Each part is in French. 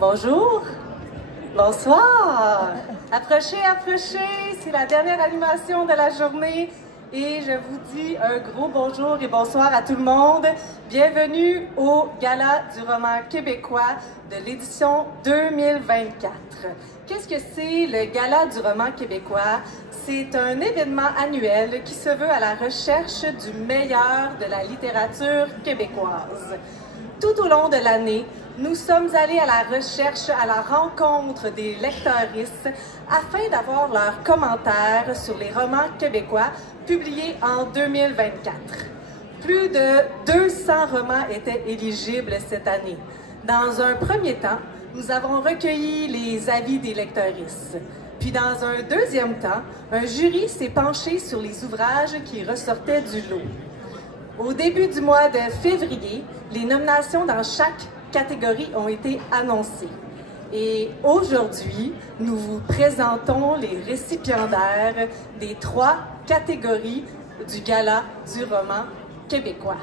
Bonjour, bonsoir. Approchez, approchez, c'est la dernière animation de la journée et je vous dis un gros bonjour et bonsoir à tout le monde. Bienvenue au Gala du roman québécois de l'édition 2024. Qu'est-ce que c'est le Gala du roman québécois? C'est un événement annuel qui se veut à la recherche du meilleur de la littérature québécoise. Tout au long de l'année, nous sommes allés à la recherche, à la rencontre des lecteuristes afin d'avoir leurs commentaires sur les romans québécois publiés en 2024. Plus de 200 romans étaient éligibles cette année. Dans un premier temps, nous avons recueilli les avis des lecteuristes. Puis dans un deuxième temps, un jury s'est penché sur les ouvrages qui ressortaient du lot. Au début du mois de février, les nominations dans chaque catégorie ont été annoncées. Et aujourd'hui, nous vous présentons les récipiendaires des 3 catégories du Gala du roman québécois.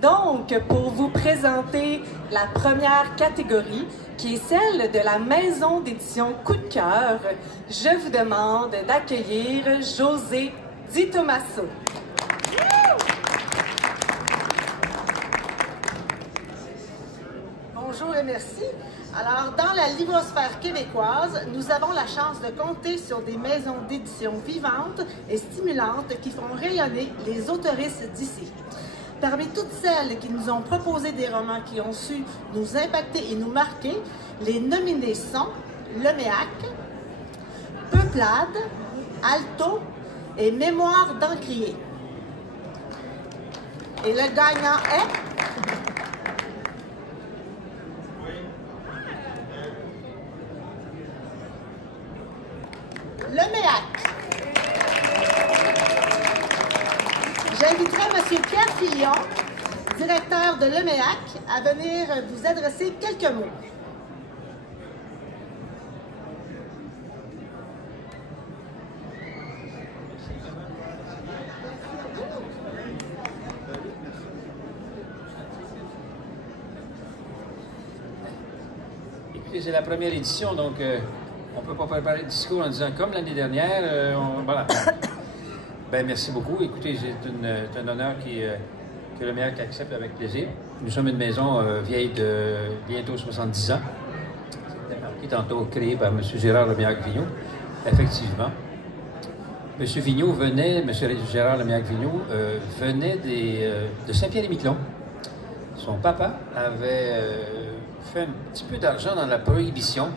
Donc, pour vous présenter la première catégorie, qui est celle de la maison d'édition Coup de cœur, je vous demande d'accueillir José Di Tommaso. Bonjour et merci. Alors, dans la librosphère québécoise, nous avons la chance de compter sur des maisons d'édition vivantes et stimulantes qui font rayonner les autoristes d'ici. Parmi toutes celles qui nous ont proposé des romans qui ont su nous impacter et nous marquer, les nominés sont Leméac, Peuplade, Alto et Mémoire d'Encrier. Et le gagnant est... Leméac. J'inviterai M. Pierre Filion, directeur de Leméac, à venir vous adresser quelques mots. Écoutez, c'est la première édition, donc on ne peut pas préparer le discours en disant comme l'année dernière. Voilà. Ben, merci beaucoup. Écoutez, c'est un honneur que Leméac accepte avec plaisir. Nous sommes une maison vieille de bientôt 70 ans. C'était marqué tantôt, créée par M. Gérard Leméac-Vigneault. Effectivement. M. Vigneault venait, M. Gérard Leméac-Vigneault venait de Saint-Pierre-et-Miquelon. Son papa avait fait un petit peu d'argent dans la prohibition.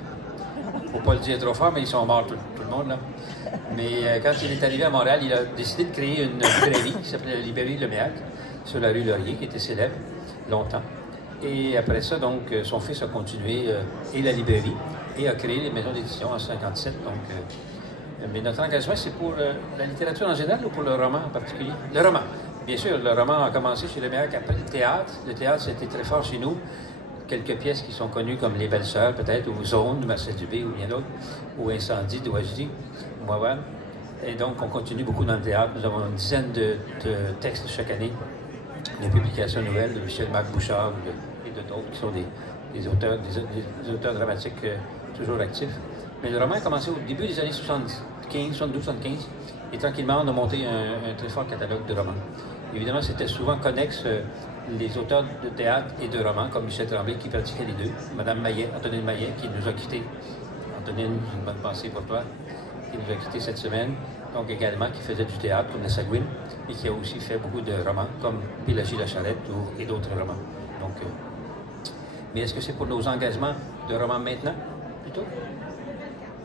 Faut pas le dire trop fort, mais ils sont morts, tout le monde, là. Mais quand il est arrivé à Montréal, il a décidé de créer une librairie qui s'appelait la librairie Leméac, sur la rue Laurier, qui était célèbre longtemps. Et après ça, donc, son fils a continué et la librairie et a créé les maisons d'édition en 1957. Donc, mais notre engagement, c'est pour la littérature en général ou pour le roman en particulier? Le roman. Bien sûr, le roman a commencé chez Leméac après le théâtre. Le théâtre, c'était très fort chez nous. Quelques pièces qui sont connues comme Les Belles-Sœurs, peut-être, ou Zone de Marcel Dubé, ou bien d'autres, ou Incendie de Wajdi, Mouawan. Et donc, on continue beaucoup dans le théâtre. Nous avons une dizaine de textes chaque année, de publications nouvelles de Michel-Marc Bouchard et de d'autres qui sont des auteurs dramatiques toujours actifs. Mais le roman a commencé au début des années 75, 72, 75, et tranquillement, on a monté un très fort catalogue de romans. Évidemment, c'était souvent connexe les auteurs de théâtre et de romans, comme Michel Tremblay, qui pratiquaient les deux. Madame Maillet, Antonine Maillet, qui nous a quittés. Antonine, une bonne pensée pour toi, qui nous a quittés cette semaine. Donc également, qui faisait du théâtre, comme la Sagouine, et qui a aussi fait beaucoup de romans, comme Pélagie la Charrette et d'autres romans. Donc, mais est-ce que c'est pour nos engagements de romans maintenant, plutôt?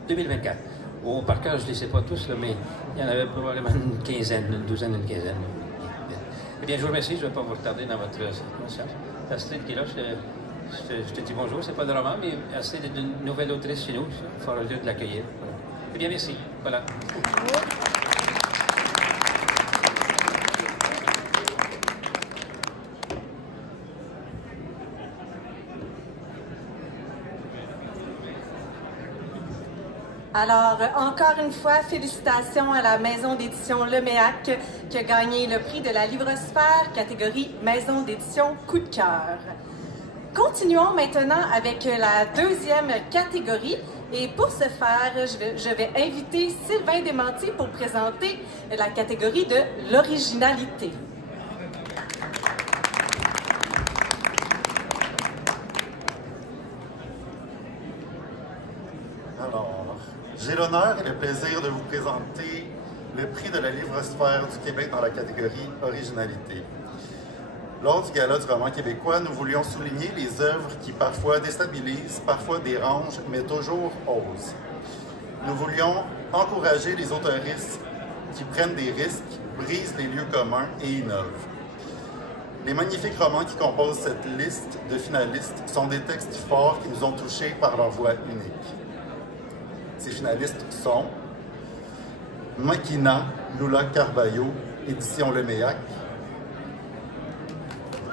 2024. Oh, par cœur, je ne les sais pas tous, là, mais il y en avait probablement une quinzaine, une douzaine, une quinzaine. Eh bien, je vous remercie, je ne vais pas vous retarder dans votre conscience. Astrid qui est là, je te dis bonjour, c'est pas de roman, mais Astrid est une nouvelle autrice chez nous, il faut avoir le lieu de l'accueillir. Voilà. Eh bien, merci. Voilà. Alors, encore une fois, félicitations à la maison d'édition Leméac qui a gagné le prix de la Librosphère, catégorie maison d'édition Coup de cœur. Continuons maintenant avec la deuxième catégorie. Et pour ce faire, je vais inviter Sylvain Desmentis pour présenter la catégorie de l'originalité. Alors, j'ai l'honneur et le plaisir de vous présenter le prix de la Livrosphère du Québec dans la catégorie Originalité. Lors du Gala du roman québécois, nous voulions souligner les œuvres qui parfois déstabilisent, parfois dérangent, mais toujours osent. Nous voulions encourager les autoristes qui prennent des risques, brisent les lieux communs et innovent. Les magnifiques romans qui composent cette liste de finalistes sont des textes forts qui nous ont touchés par leur voix unique. Ces finalistes sont Makina, Lula Carballo, édition Le Méac.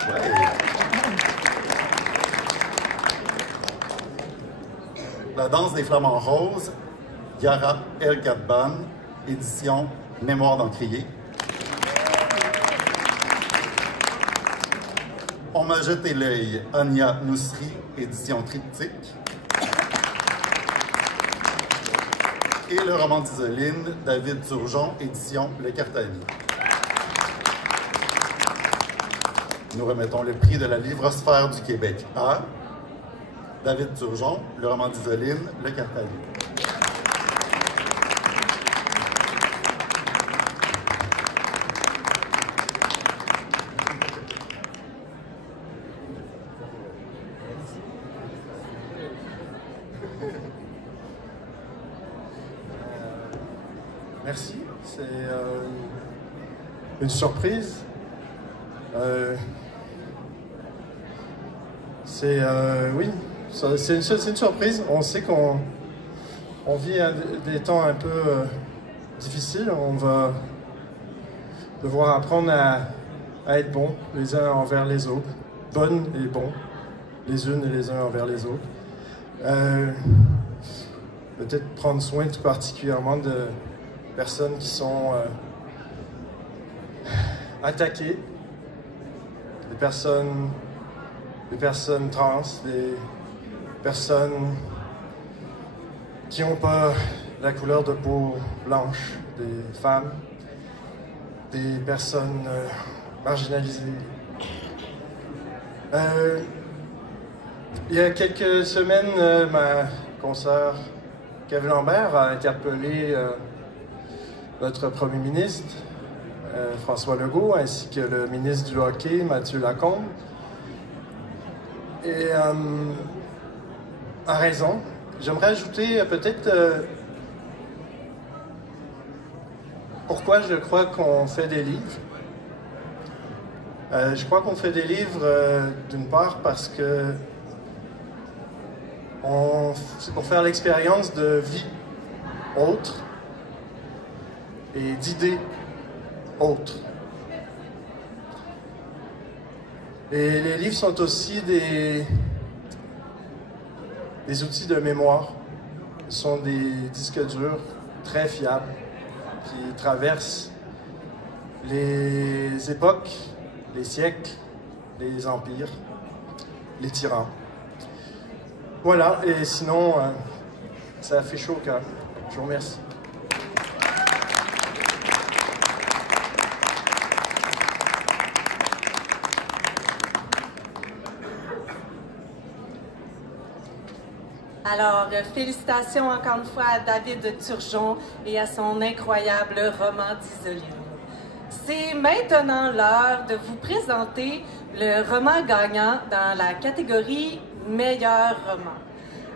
Ouais. La danse des flamants roses, Yara El Gadban, édition Mémoire d'Encrier. On m'a jeté l'œil, Anya Nousri, édition Triptyque. Et le roman d'Isoline, David Turgeon, édition Le Cartani. Nous remettons le prix de la Livrosphère du Québec à David Turgeon, le roman d'Isoline, Le Cartani. Merci, c'est une surprise. Oui, c'est une surprise. On sait qu'on vit des temps un peu difficiles. On va devoir apprendre à être bons les uns envers les autres, bonnes et bons les unes et les uns envers les autres. Peut-être prendre soin tout particulièrement de personnes qui sont attaquées, des personnes trans, des personnes qui n'ont pas la couleur de peau blanche, des femmes, des personnes marginalisées. Il y a quelques semaines, ma consoeur Kevin Lambert a interpellé notre premier ministre, François Legault, ainsi que le ministre du Hockey, Mathieu Lacombe. Et a raison. J'aimerais ajouter peut-être pourquoi je crois qu'on fait des livres. Je crois qu'on fait des livres d'une part parce que c'est pour faire l'expérience de vie autre et d'idées autres. Et les livres sont aussi des outils de mémoire. Ce sont des disques durs très fiables qui traversent les époques, les siècles, les empires, les tyrans. Voilà, et sinon, ça fait chaud au cœur. Je vous remercie. Alors, félicitations encore une fois à David Turgeon et à son incroyable roman d'Isoline. C'est maintenant l'heure de vous présenter le roman gagnant dans la catégorie Meilleur roman.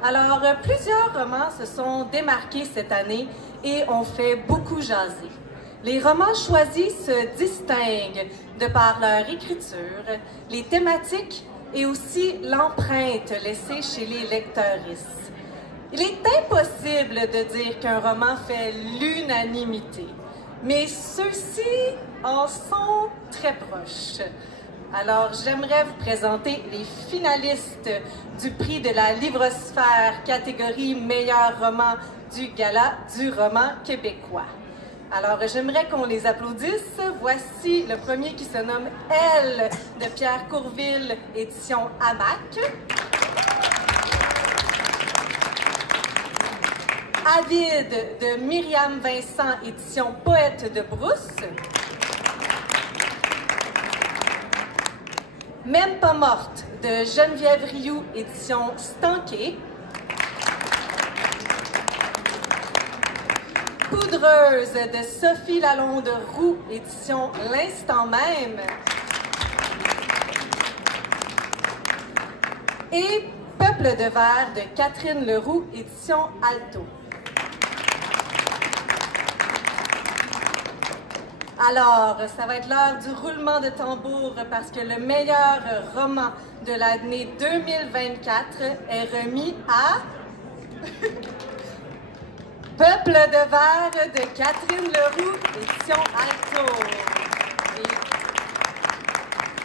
Alors, plusieurs romans se sont démarqués cette année et ont fait beaucoup jaser. Les romans choisis se distinguent de par leur écriture, les thématiques et aussi l'empreinte laissée chez les lecteuristes. Il est impossible de dire qu'un roman fait l'unanimité, mais ceux-ci en sont très proches. Alors, j'aimerais vous présenter les finalistes du prix de la Livrosphère catégorie Meilleur roman du Gala du roman québécois. Alors, j'aimerais qu'on les applaudisse. Voici le premier qui se nomme Elle de Pierre Courville, édition Hamac. Avide de Myriam Vincent, édition Poète de Brousse. Même pas morte de Geneviève Rioux, édition Stanké. Poudreuse de Sophie Lalonde-Roux, édition L'Instant Même. Et Peuple de verre de Catherine Leroux, édition Alto. Alors, ça va être l'heure du roulement de tambour parce que le meilleur roman de l'année 2024 est remis à Peuple de verre de Catherine Leroux, édition Alto. Et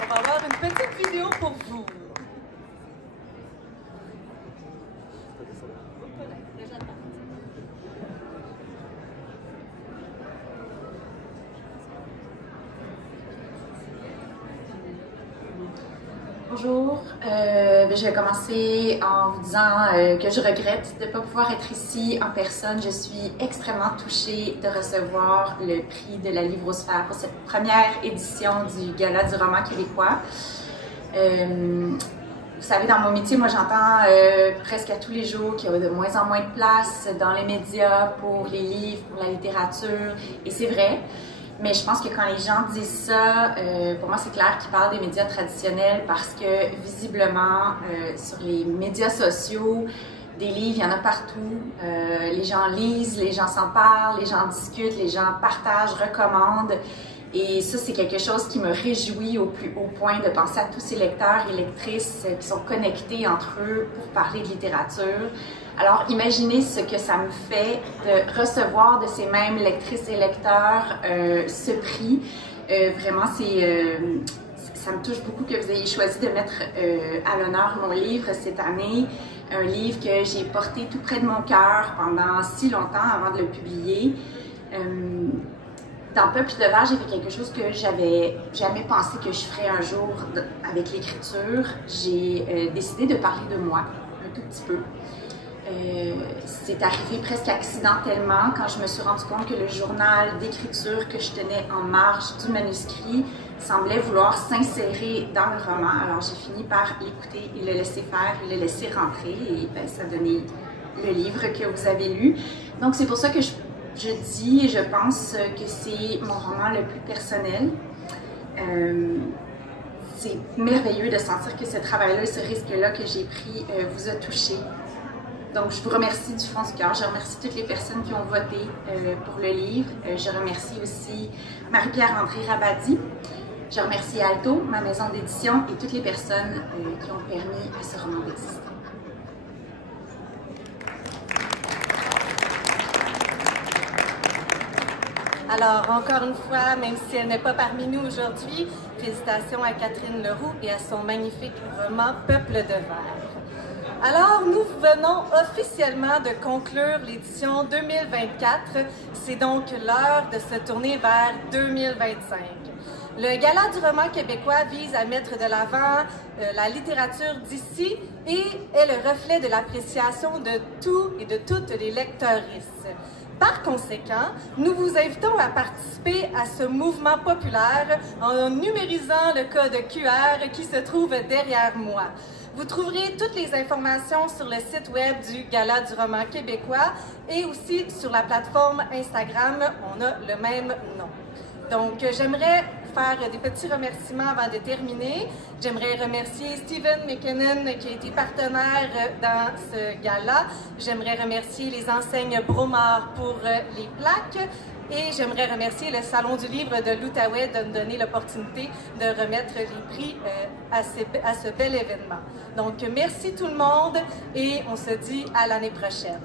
on va avoir une petite vidéo pour vous. Bonjour, je vais commencer en vous disant que je regrette de ne pas pouvoir être ici en personne. Je suis extrêmement touchée de recevoir le prix de la Livrosphère pour cette première édition du Gala du roman québécois. Vous savez, dans mon métier, moi j'entends presque à tous les jours qu'il y a de moins en moins de place dans les médias pour les livres, pour la littérature, et c'est vrai. Mais je pense que quand les gens disent ça, pour moi c'est clair qu'ils parlent des médias traditionnels parce que visiblement sur les médias sociaux, des livres, il y en a partout. Les gens lisent, les gens s'en parlent, les gens discutent, les gens partagent, recommandent. Et ça, c'est quelque chose qui me réjouit au plus haut point de penser à tous ces lecteurs et lectrices qui sont connectés entre eux pour parler de littérature. Alors, imaginez ce que ça me fait de recevoir de ces mêmes lectrices et lecteurs ce prix. Vraiment, ça me touche beaucoup que vous ayez choisi de mettre à l'honneur mon livre cette année. Un livre que j'ai porté tout près de mon cœur pendant si longtemps avant de le publier. Dans Peuple de verre, j'ai fait quelque chose que j'avais jamais pensé que je ferais un jour avec l'écriture. J'ai décidé de parler de moi, un tout petit peu. C'est arrivé presque accidentellement quand je me suis rendu compte que le journal d'écriture que je tenais en marge du manuscrit semblait vouloir s'insérer dans le roman. Alors j'ai fini par l'écouter et le laisser faire, et le laisser rentrer, et ben, ça a donné le livre que vous avez lu. Donc c'est pour ça que je dis et je pense que c'est mon roman le plus personnel. C'est merveilleux de sentir que ce travail-là, ce risque-là que j'ai pris vous a touché. Donc, je vous remercie du fond du cœur. Je remercie toutes les personnes qui ont voté pour le livre. Je remercie aussi Marie-Pierre-André Rabadi. Je remercie Alto, ma maison d'édition, et toutes les personnes qui ont permis à ce roman d'exister. Alors, encore une fois, même si elle n'est pas parmi nous aujourd'hui, félicitations à Catherine Leroux et à son magnifique roman Peuple de verre. Alors, nous venons officiellement de conclure l'édition 2024. C'est donc l'heure de se tourner vers 2025. Le Gala du roman québécois vise à mettre de l'avant la littérature d'ici et est le reflet de l'appréciation de tous et de toutes les lecteuristes. Par conséquent, nous vous invitons à participer à ce mouvement populaire en numérisant le code QR qui se trouve derrière moi. Vous trouverez toutes les informations sur le site web du Gala du roman québécois et aussi sur la plateforme Instagram, on a le même nom. Donc, j'aimerais faire des petits remerciements avant de terminer. J'aimerais remercier Stephen McKinnon qui a été partenaire dans ce gala. J'aimerais remercier les enseignes Bromard pour les plaques. Et j'aimerais remercier le Salon du livre de l'Outaouais de me donner l'opportunité de remettre les prix à ce bel événement. Donc, merci tout le monde et on se dit à l'année prochaine.